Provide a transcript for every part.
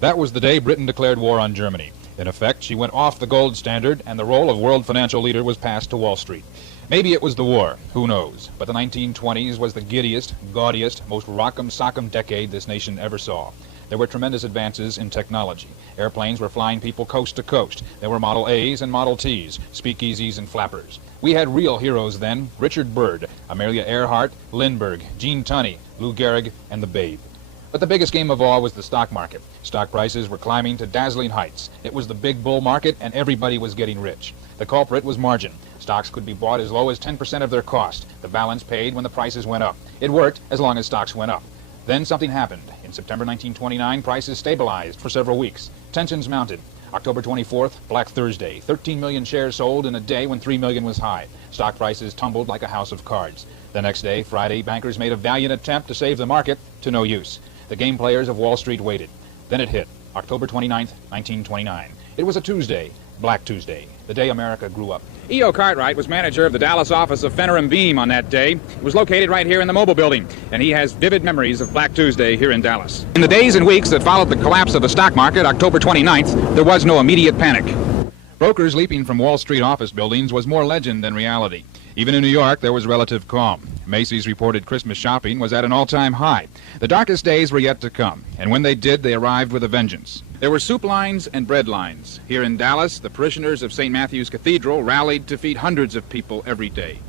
That was the day Britain declared war on Germany. In effect, she went off the gold standard, and the role of world financial leader was passed to Wall Street. Maybe it was the war, who knows, but the 1920s was the giddiest, gaudiest, most rock'em sock'em decade this nation ever saw. There were tremendous advances in technology. Airplanes were flying people coast to coast. There were Model A's and Model T's, speakeasies and flappers. We had real heroes then: Richard Byrd, Amelia Earhart, Lindbergh, Gene Tunney, Lou Gehrig, and the Babe. But the biggest game of all was the stock market. Stock prices were climbing to dazzling heights. It was the big bull market, and everybody was getting rich. The culprit was margin. Stocks could be bought as low as 10% of their cost. The balance paid when the prices went up. It worked as long as stocks went up. Then something happened. In September 1929, prices stabilized for several weeks. Tensions mounted. October 24th, Black Thursday. 13 million shares sold in a day when 3 million was high. Stock prices tumbled like a house of cards. The next day, Friday, bankers made a valiant attempt to save the market, to no use. The game players of Wall Street waited. Then it hit. October 29th, 1929. It was a Tuesday, Black Tuesday, the day America grew up. E.O. Cartwright was manager of the Dallas office of Fenner & Beam on that day. It was located right here in the Mobile Building, and he has vivid memories of Black Tuesday here in Dallas. In the days and weeks that followed the collapse of the stock market, October 29th, there was no immediate panic. Brokers leaping from Wall Street office buildings was more legend than reality. Even in New York, there was relative calm. Macy's reported Christmas shopping was at an all-time high. The darkest days were yet to come, and when they did, they arrived with a vengeance. There were soup lines and bread lines. Here in Dallas, the parishioners of St. Matthew's Cathedral rallied to feed hundreds of people every day.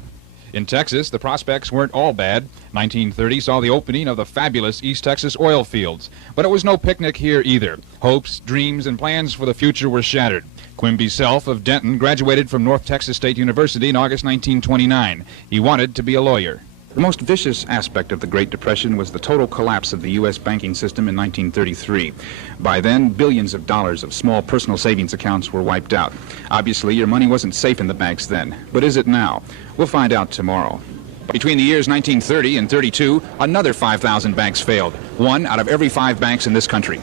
In Texas, the prospects weren't all bad. 1930 saw the opening of the fabulous East Texas oil fields. But it was no picnic here either. Hopes, dreams, and plans for the future were shattered. Quimby Self of Denton graduated from North Texas State University in August 1929. He wanted to be a lawyer. The most vicious aspect of the Great Depression was the total collapse of the U.S. banking system in 1933. By then, billions of dollars of small personal savings accounts were wiped out. Obviously, your money wasn't safe in the banks then, but is it now? We'll find out tomorrow. Between the years 1930 and 32, another 5,000 banks failed, 1 out of every 5 banks in this country.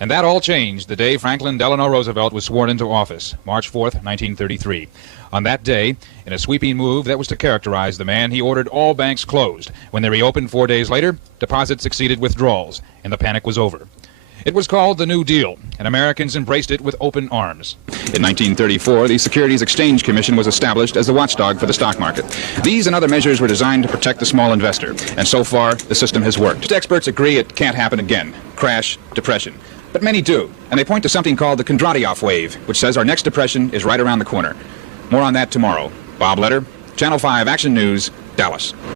And that all changed the day Franklin Delano Roosevelt was sworn into office, March 4th, 1933. On that day, in a sweeping move that was to characterize the man, he ordered all banks closed. When they reopened 4 days later, deposits exceeded withdrawals, and the panic was over. It was called the New Deal, and Americans embraced it with open arms. In 1934, the Securities Exchange Commission was established as the watchdog for the stock market. These and other measures were designed to protect the small investor, and so far, the system has worked. Experts agree it can't happen again. Crash, depression. But many do, and they point to something called the Kondratiev wave, which says our next depression is right around the corner. More on that tomorrow. Bob Letter, Channel 5 Action News, Dallas.